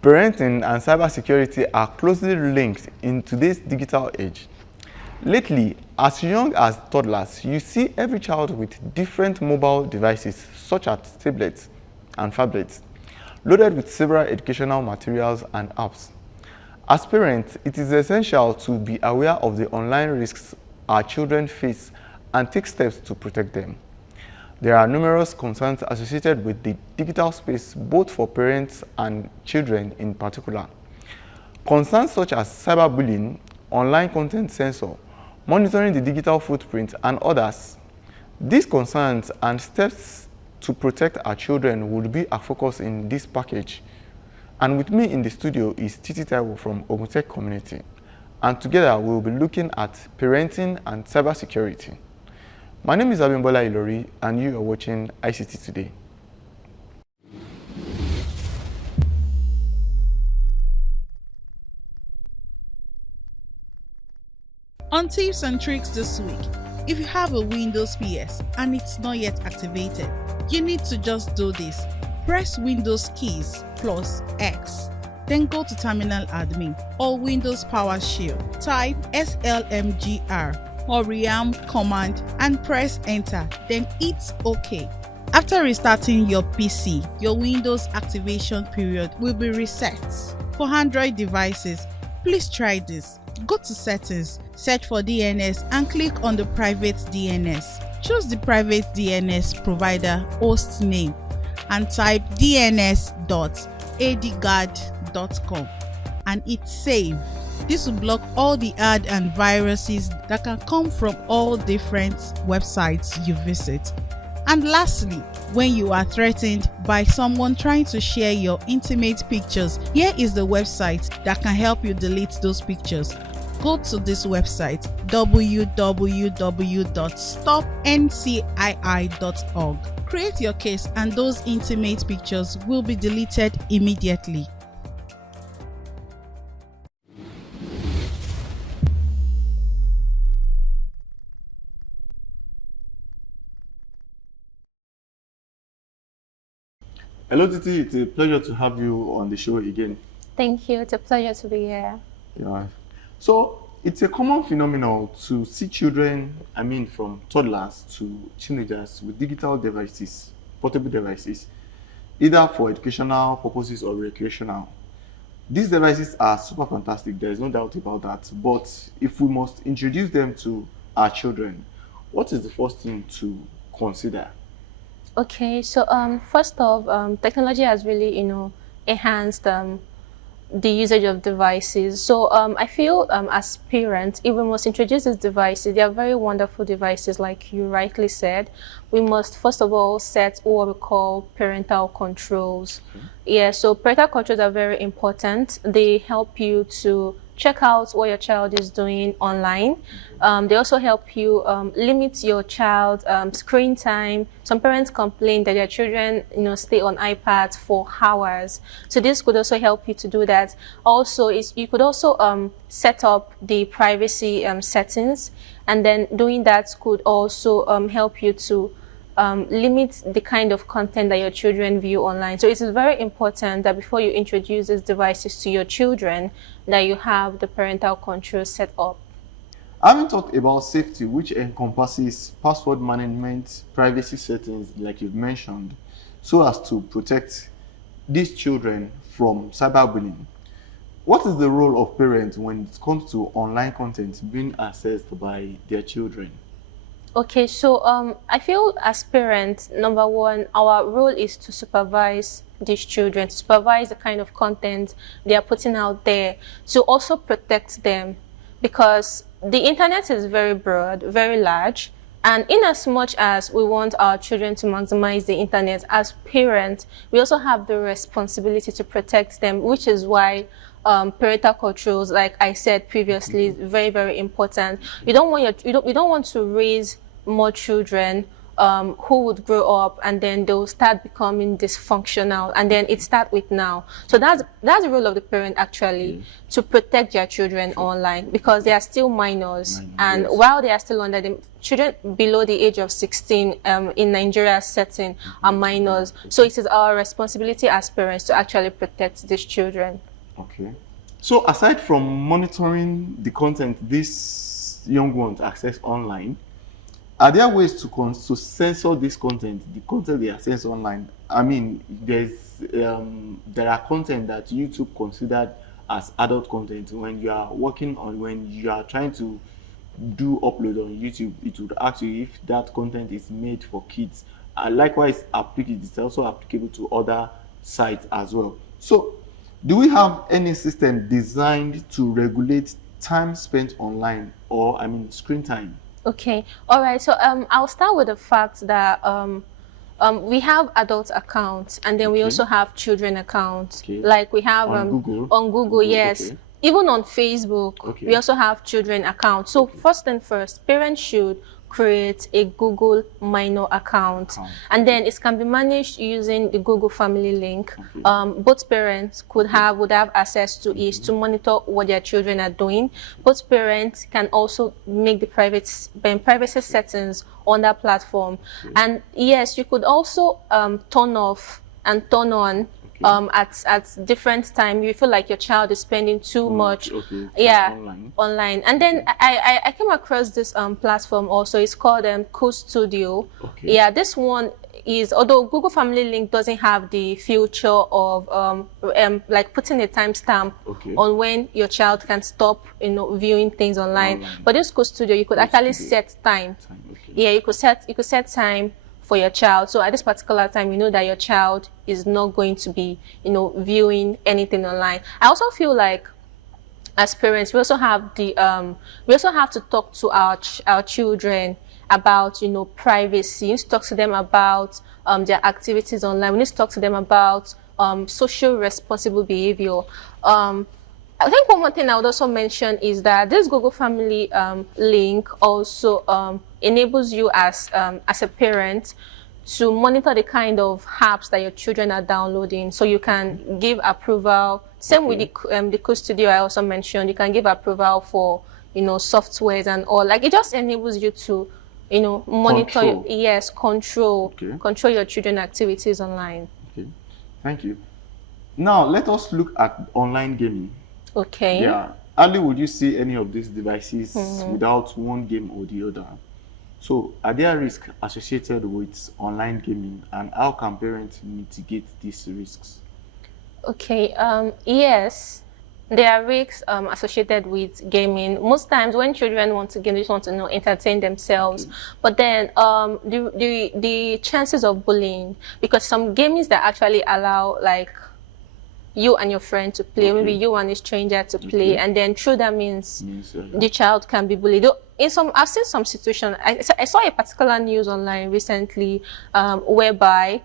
Parenting and cybersecurity are closely linked in today's digital age. Lately, as young as toddlers, you see every child with different mobile devices such as tablets and phablets, loaded with several educational materials and apps. As parents, it is essential to be aware of the online risks our children face and take steps to protect them. There are numerous concerns associated with the digital space, both for parents and children in particular. Concerns such as cyberbullying, online content censor, monitoring the digital footprint, and others. These concerns and steps to protect our children would be our focus in this package. And with me in the studio is Titi Taiwo from Ogtv community. And together we will be looking at parenting and cybersecurity. My name is Abimbola Ilori, and you are watching ICT Today. On tips and tricks this week, if you have a Windows PS and it's not yet activated, you need to just do this. Press Windows keys plus X. Then go to Terminal Admin or Windows PowerShell. Type SLMGR or RAM command and press enter, then hit OK. After restarting your PC, your Windows activation period will be reset. For Android devices, please try this. Go to Settings, search for DNS and click on the private DNS. Choose the private DNS provider host name and type dns.adguard.com and hit save. This will block all the ads and viruses that can come from all different websites you visit. And lastly, when you are threatened by someone trying to share your intimate pictures, here is the website that can help you delete those pictures. Go to this website, www.stopncii.org. Create your case and those intimate pictures will be deleted immediately. Hello Titi, it's a pleasure to have you on the show again. Thank you, it's a pleasure to be here. Yeah. So it's a common phenomenon to see children, from toddlers to teenagers with digital devices, portable devices, either for educational purposes or recreational. These devices are super fantastic, there is no doubt about that. But if we must introduce them to our children, what is the first thing to consider? Okay, so first off, technology has really, enhanced the usage of devices. So I feel as parents, if we must introduce these devices, they are very wonderful devices, like you rightly said. We must first of all set what we call parental controls. Yeah, so parental controls are very important. They help you to check out what your child is doing online. They also help you limit your child's screen time. Some parents complain that their children, stay on iPads for hours. So this could also help you to do that. Also, you could also set up the privacy settings, and then doing that could also help you to limit the kind of content that your children view online. So it is very important that before you introduce these devices to your children, that you have the parental control set up. I haven't talked about safety, which encompasses password management, privacy settings, like you've mentioned, so as to protect these children from cyberbullying. What is the role of parents when it comes to online content being accessed by their children? Okay, so I feel as parents, number one, our role is to supervise these children, to supervise the kind of content they are putting out there, to also protect them, because the internet is very broad, very large, and in as much as we want our children to maximize the internet, as parents, we also have the responsibility to protect them, which is why parental controls, like I said previously, is very, very important. You don't want to raise more children who would grow up and then they'll start becoming dysfunctional, and then it starts with now. So that's the role of the parent actually, to protect their children online, because they are still minors, and while they are still under the children below the age of 16 in Nigeria's setting are minors. So it is our responsibility as parents to actually protect these children. Okay. So aside from monitoring the content these young ones access online, are there ways to censor this content, the content they access online? I mean, there are content that YouTube considered as adult content. When you are when you are trying to do upload on YouTube, it would ask you if that content is made for kids. Likewise, it's also applicable to other sites as well. So, do we have any system designed to regulate time spent online, or screen time? Okay, all right. So I'll start with the fact that we have adult accounts, and then we also have children accounts. Like we have on Google, yes. Okay. Even on Facebook, we also have children accounts. So first and first, parents should create a Google minor account, and then it can be managed using the Google family link. Both parents would have access to it to monitor what their children are doing. Both parents can also make the privacy settings on that platform. And yes, you could also turn off and turn on at different time. You feel like your child is spending too much online. And then I came across this platform also. It's called Cool Studio. Yeah, this one is, although Google Family Link doesn't have the feature of like putting a timestamp on when your child can stop viewing things online. But this Cool Studio, you could actually set time. Yeah, you could set time for your child. So at this particular time, you know that your child is not going to be, viewing anything online. I also feel like, as parents, we also have to talk to our children about, privacy. We need to talk to them about their activities online. We need to talk to them about social responsible behavior. I think one more thing I would also mention is that this Google Family link also enables you as a parent to monitor the kind of apps that your children are downloading. So you can give approval. Same with the Cool Studio I also mentioned. You can give approval for softwares and all. Like, it just enables you to monitor. Control your children's activities online. Okay, thank you. Now let us look at online gaming. Okay. Yeah. Hardly would you see any of these devices without one game or the other. So, are there risks associated with online gaming, and how can parents mitigate these risks? Okay. Yes, there are risks associated with gaming. Most times, when children want to game, they just want to entertain themselves. But then, the chances of bullying, because some games that actually allow like you and your friend to play, maybe you and a stranger to play, and then through that means the child can be bullied. I've seen some situations. I saw a particular news online recently whereby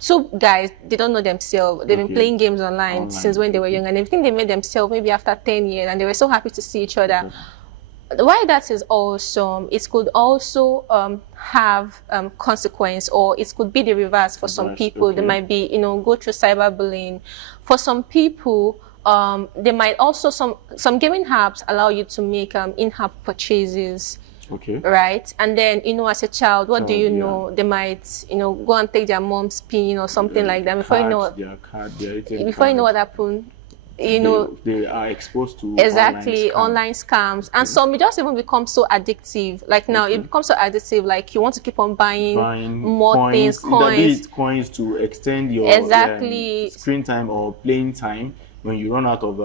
two guys, they don't know themselves. They've been playing games online since when they were young, and they think they made themselves maybe after 10 years, and they were so happy to see each other. Why that is awesome, it could also have consequence, or it could be the reverse for some people. They might be, go through cyberbullying. For some people, they might also, some gaming apps allow you to make in-app purchases. Right? And then, as a child, what do you know? They might, go and take their mom's pin or something like that. Before you know what happened, they are exposed to online scams. And some, it just even becomes so addictive. Like now, it becomes so addictive. Like you want to keep on buying more things, coins to extend your screen time or playing time when you run out of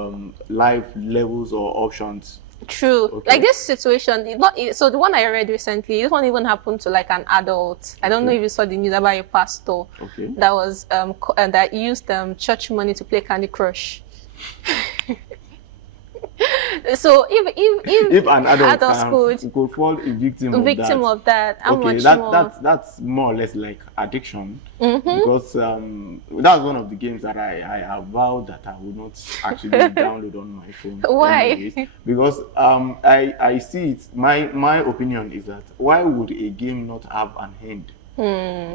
live levels or options. True. Like this situation, so the one I read recently, this one even happened to like an adult. I don't know if you saw the news about a pastor that was that used church money to play Candy Crush. So if If an adult adults could fall a victim of that, how okay, much that's more or less like addiction, because that's one of the games that I vowed that I would not actually download on my phone. Why? Anyways, because I see it. My opinion is that why would a game not have an end?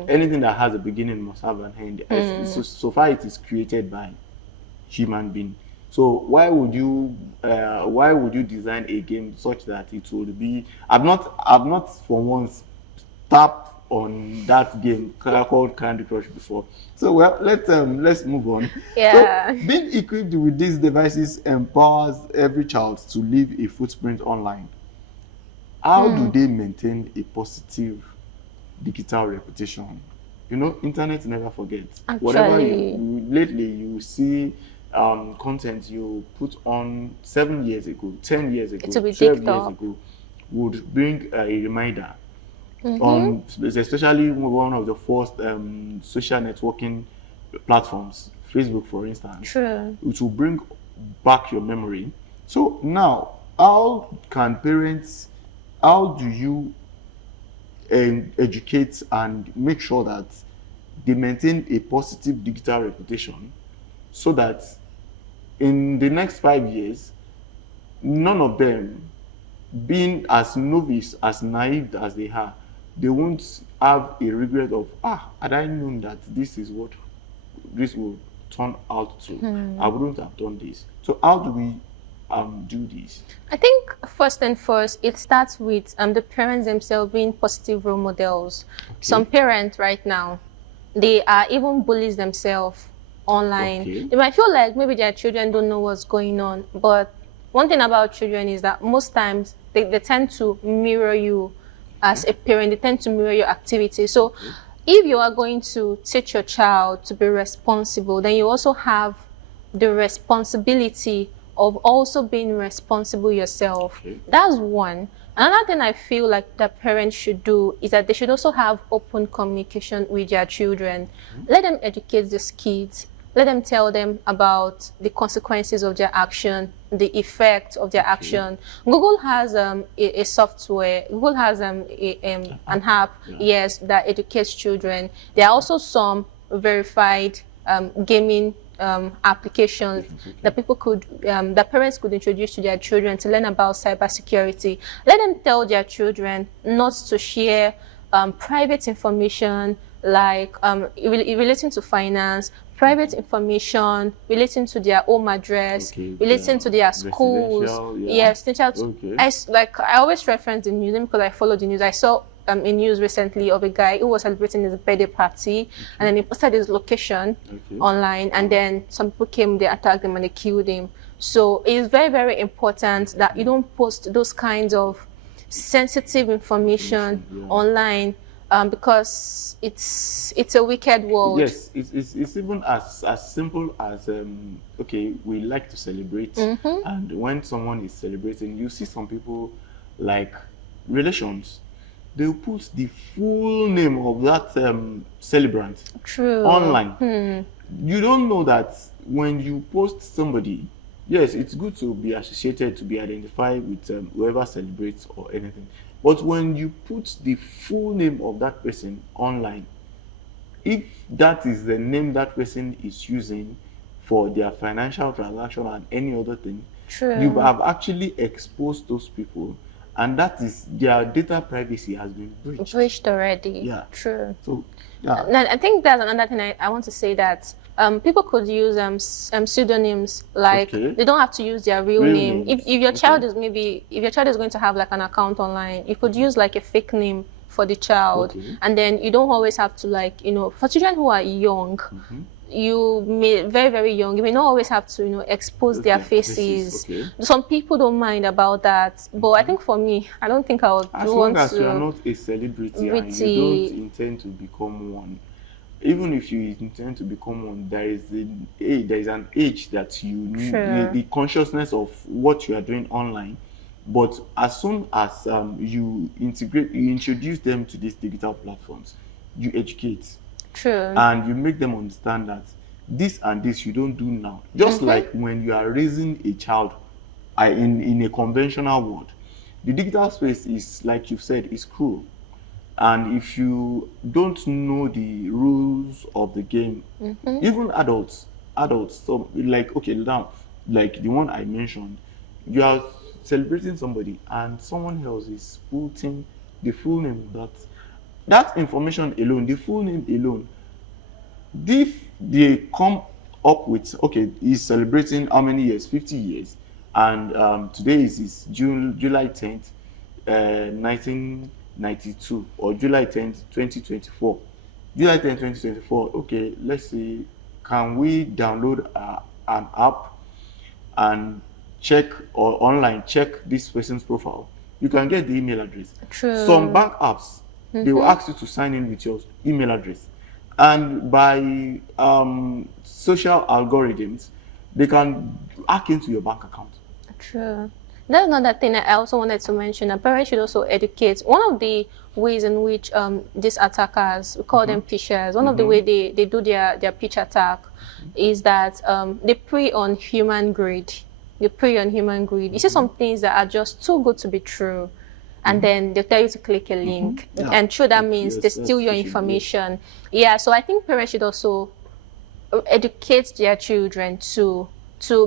Anything that has a beginning must have an end. So far it is created by human being. So why would you design a game such that it would be? I've not for once tapped on that game called Candy Crush before. So well, let's move on. Yeah. So being equipped with these devices empowers every child to leave a footprint online. How do they maintain a positive digital reputation? You know, internet never forgets. Whatever lately you see content you put on 7 years ago, 10 years ago, 12 years ago would bring a reminder on, especially one of the first social networking platforms, Facebook, for instance. True. Which will bring back your memory. So now, how do you educate and make sure that they maintain a positive digital reputation so that in the next 5 years, none of them, being as novice, as naive as they are, they won't have a regret of, had I known that this is what this will turn out to, I wouldn't have done this. So how do we do this? I think first and first, it starts with the parents themselves being positive role models. Okay. Some parents right now, they are even bullies themselves online. Okay. They might feel like maybe their children don't know what's going on, but one thing about children is that most times they tend to mirror you as a parent. They tend to mirror your activity. So if you are going to teach your child to be responsible, then you also have the responsibility of also being responsible yourself. Okay. That's one. Another thing I feel like the parents should do is that they should also have open communication with their children. Let them educate these kids. Let them tell them about the consequences of their action, the effect of their action. Google has a software. Google has an app, yes, that educates children. There are also some verified gaming applications that people could, that parents could introduce to their children to learn about cybersecurity. Let them tell their children not to share private information like relating to finance, private information relating to their home address, relating to their schools. Yes, I always reference the news because I follow the news. I saw a news recently of a guy who was celebrating his birthday party, and then he posted his location online, and then some people came, they attacked him, and they killed him. So it is very, very important that you don't post those kinds of sensitive information online. Because it's a wicked world. Yes, it's even as simple as okay, we like to celebrate, and when someone is celebrating, you see some people like relations, they'll put the full name of that celebrant online. You don't know that when you post somebody, yes, it's good to be associated, to be identified with whoever celebrates or anything. But when you put the full name of that person online, if that is the name that person is using for their financial transaction and any other thing, you have actually exposed those people, and that is their data privacy has been breached. Breached already. Yeah. True. So, I think that's another thing I want to say, that people could use pseudonyms, like they don't have to use their real name. If your child is going to have like an account online, you could use like a fake name for the child, and then you don't always have to, like, for children who are young, you may very, very young, you may not always have to expose their faces. Some people don't mind about that, but I think for me, I don't think I would as long as you are not a celebrity and you don't intend to become one. Even if you intend to become one, there is an age that you need the consciousness of what you are doing online. But as soon as you introduce them to these digital platforms, you educate. And you make them understand that this and this you don't do now. Just like when you are raising a child in a conventional world. The digital space is, like you've said, is cruel. And if you don't know the rules of the game, even adults, so like, okay, now, like the one I mentioned, you are celebrating somebody and someone else is putting the full name, that information alone, the full name alone, if they come up with, okay, he's celebrating how many years? 50 years. And today is July 10th, 1992, or July 10th, 2024. July 10th, 2024, okay, let's see, can we download an app and check, or online check this person's profile? You can get the email address. True. Some bank apps, they will ask you to sign in with your email address. And by social algorithms, they can hack into your bank account. True. That's another thing I also wanted to mention. A parent should also educate. One of the ways in which these attackers, we call them phishers, one of the way they do their pitch attack is that they prey on human greed. They prey on human greed. You see some things that are just too good to be true. And then they tell you to click a link. Yeah. And true, that means they steal your information. Yeah, so I think parents should also educate their children to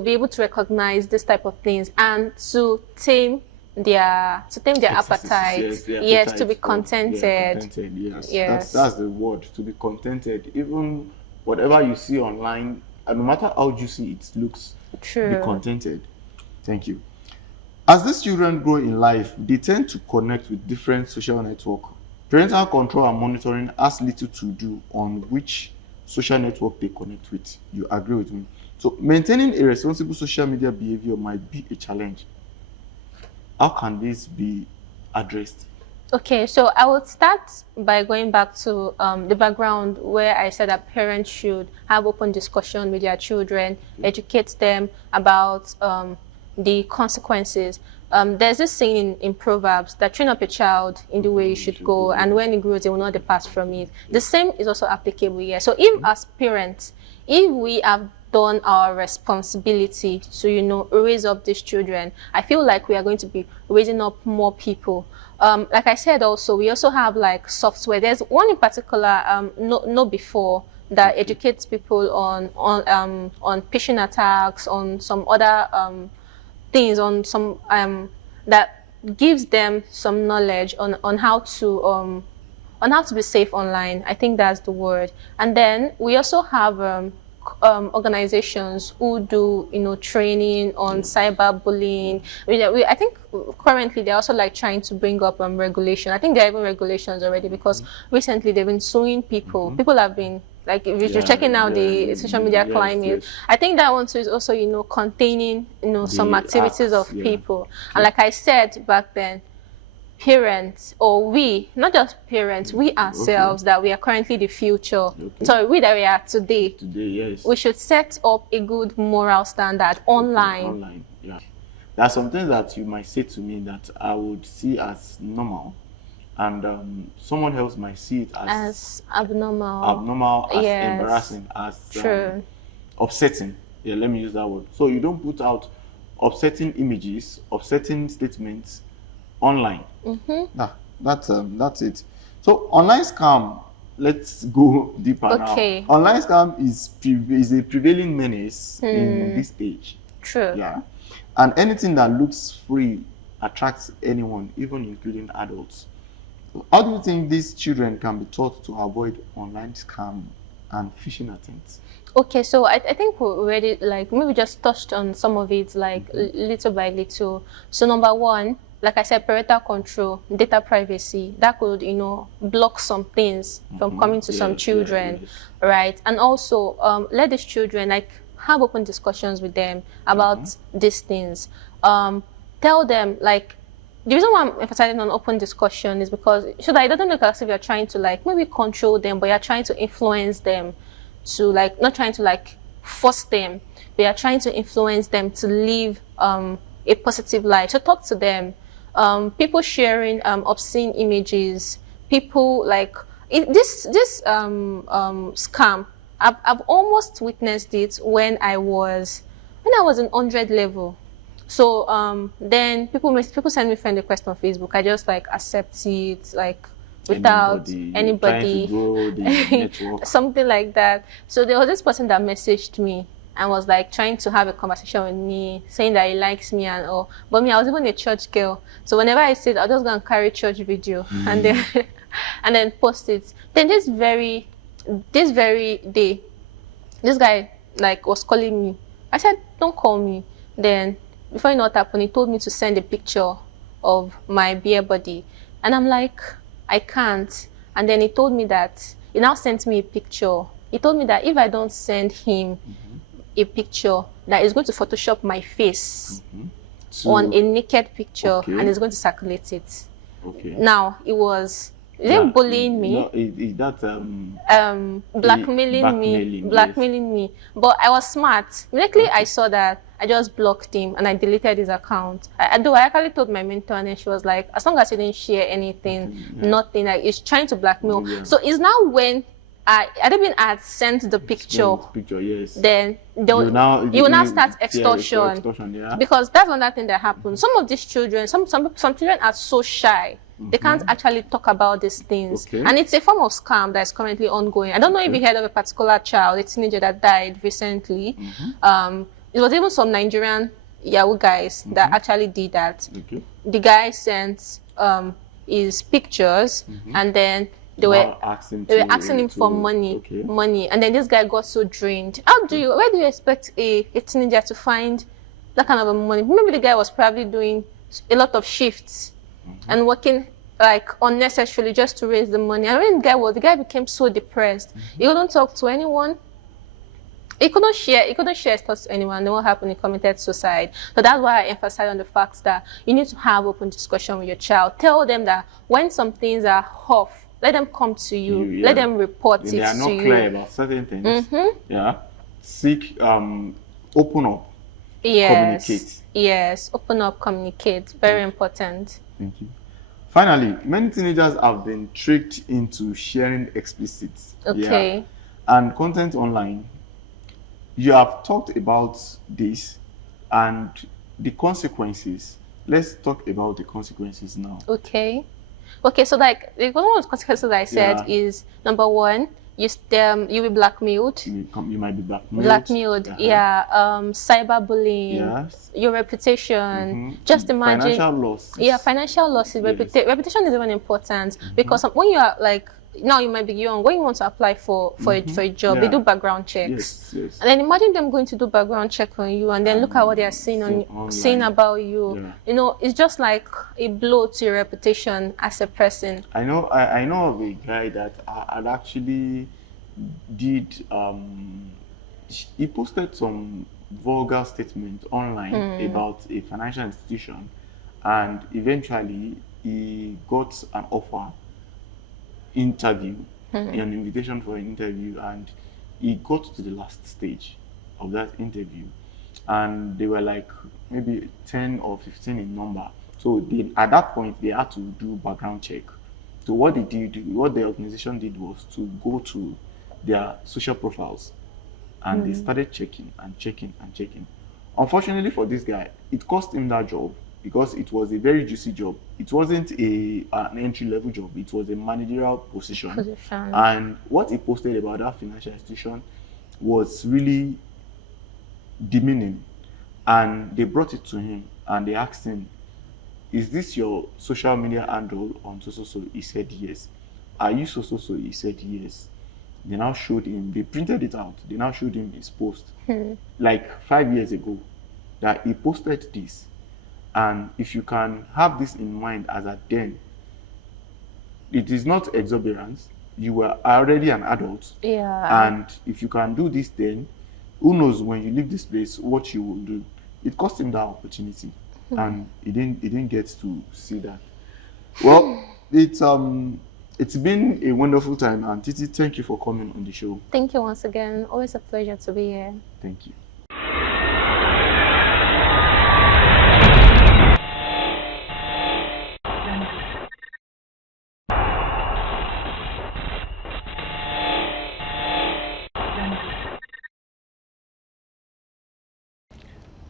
be able to recognize this type of things and to tame their appetite. Yes, to be contented. Yes. That's the word, to be contented. Even whatever you see online, and no matter how juicy it looks, True. be contented. Thank you. As these children grow in life, they tend to connect with different social networks. Parental control and monitoring has little to do on which social network they connect with. You agree with me? So maintaining a responsible social media behavior might be a challenge. How can this be addressed? Okay, so I would start by going back to the background where I said that parents should have open discussion with their children, educate them about the consequences. There's this saying in Proverbs that train up a child in the way you should go, and when it grows, they will not depart from it. The same is also applicable here. So if as parents, if we have done our responsibility to, raise up these children, I feel like we are going to be raising up more people. Like I said also, we also have like software. There's one in particular, KnowBe4, that educates people on phishing attacks, on some other things, on some that gives them some knowledge on how to be safe online. I think that's the word. And then we also have organizations who do training on cyberbullying. I think currently they're also like trying to bring up regulation. I think there are even regulations already, because recently they've been suing people. People have been, like, if you're checking out the social media climate, I think that one too is also containing some activities of people. And like I said back then, parents, or we, not just parents, we ourselves, that we are currently the future. So we that we are today, yes, we should set up a good moral standard online. Yeah. There are some things that you might say to me that I would see as normal, and someone else might see it as abnormal, as embarrassing, as upsetting. Yeah, let me use that word. So you don't put out upsetting images, upsetting statements online. That's it. So online scam, let's go deeper now. Online scam is a prevailing menace in this age. True. Yeah. And anything that looks free attracts anyone, even including adults. So how do you think these children can be taught to avoid online scam and phishing attempts? Okay, so I think we already, like, maybe just touched on some of it, like little by little. So number one, like I said, parental control, data privacy, that could, block some things from coming to some children, right? And also, let these children, like, have open discussions with them about these things. Tell them, like, the reason why I'm emphasizing on open discussion is because so that it doesn't look as if you're trying to, like, maybe control them, but you're trying to influence them to, like, not trying to, like, force them, but you're trying to influence them to live a positive life. So talk to them. People sharing obscene images, people like this scam. I've almost witnessed it when I was in 100 level. So then people send me friend request on Facebook. I just like accept it, like without trying to anybody, grow the network. something like that. So there was this person that messaged me and was like trying to have a conversation with me, saying that he likes me and all. But me, I was even a church girl. So whenever I said, I'll just go and carry church video and then and then post it. Then this very day, this guy like was calling me. I said, don't call me. Then before you know what happened, he told me to send a picture of my beer body. And I'm like, I can't. And then he told me that, he now sent me a picture. He told me that if I don't send him a picture, that he's going to Photoshop my face on a naked picture and he's going to circulate it. Now, it was bullying me. No, is that blackmailing me. But I was smart. Immediately I saw that, I just blocked him and I deleted his account. I actually told my mentor, and then she was like, as long as he didn't share anything, nothing, like he's trying to blackmail. So it's now when I don't mean I had sent the picture. Yes. Then you will now start extortion. Because that's another thing that happens. Some of these children, some children are so shy. They can't actually talk about these things. And it's a form of scam that is currently ongoing. I don't know if you heard of a particular child, a teenager that died recently. It was even some Nigerian Yahoo guys that actually did that. The guy sent his pictures and then they were asking him for money, and then this guy got so drained. Where do you expect a teenager to find that kind of money? Maybe the guy was probably doing a lot of shifts and working like unnecessarily just to raise the money. And when the guy became so depressed, he couldn't talk to anyone. He couldn't share his thoughts to anyone. Then what happened? He committed suicide. So that's why I emphasize on the fact that you need to have open discussion with your child. Tell them that when some things are off, let them come to you. Let them report it to you. They are not clear about certain things. Seek, open up. Communicate. Yes, open up, communicate. Very important. Thank you. Finally, many teenagers have been tricked into sharing explicit and content online. You have talked about this and the consequences. Let's talk about the consequences now. Okay, so like one of the consequences I said is, number one, you'll be blackmailed. You might be blackmailed. Cyberbullying, your reputation. Just imagine financial loss. Financial losses. Reputation is even important because when you are like, now you might be young, when you want to apply for a job, they do background checks. And then imagine them going to do background check on you, and then look at what they are saying about you. You know, it's just like a blow to your reputation as a person. I know of a guy that had actually did he posted some vulgar statement online about a financial institution, and eventually he got an offer, interview, an invitation for an interview, and he got to the last stage of that interview, and they were like maybe 10 or 15 in number. So at that point they had to do background check. So what the organization did was to go to their social profiles, and they started checking. Unfortunately for this guy, it cost him that job because it was a very juicy job. It wasn't an entry-level job. It was a managerial position. And what he posted about that financial institution was really demeaning. And they brought it to him and they asked him, is this your social media handle on so? He said yes. Are you so? He said yes. They now showed him, they printed it out. They now showed him his post like 5 years ago that he posted this. And if you can have this in mind as a then, it is not exuberance. You were already an adult. And if you can do this then, who knows when you leave this place what you will do. It cost him that opportunity. And he didn't get to see that. Well, it's been a wonderful time, and Titi, thank you for coming on the show. Thank you once again. Always a pleasure to be here. Thank you.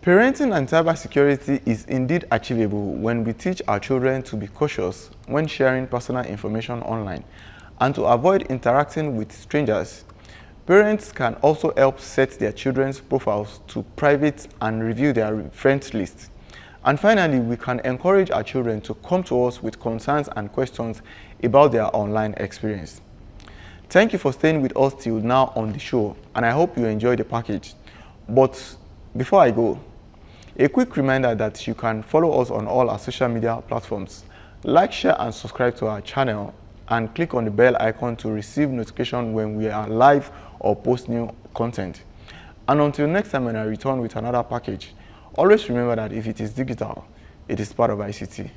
Parenting and cybersecurity is indeed achievable when we teach our children to be cautious when sharing personal information online and to avoid interacting with strangers. Parents can also help set their children's profiles to private and review their friends list. And finally, we can encourage our children to come to us with concerns and questions about their online experience. Thank you for staying with us till now on the show, and I hope you enjoyed the package. But before I go, a quick reminder that you can follow us on all our social media platforms. Like, share, and subscribe to our channel, and click on the bell icon to receive notification when we are live or post new content. And until next time when I return with another package, always remember that if it is digital, it is part of ICT.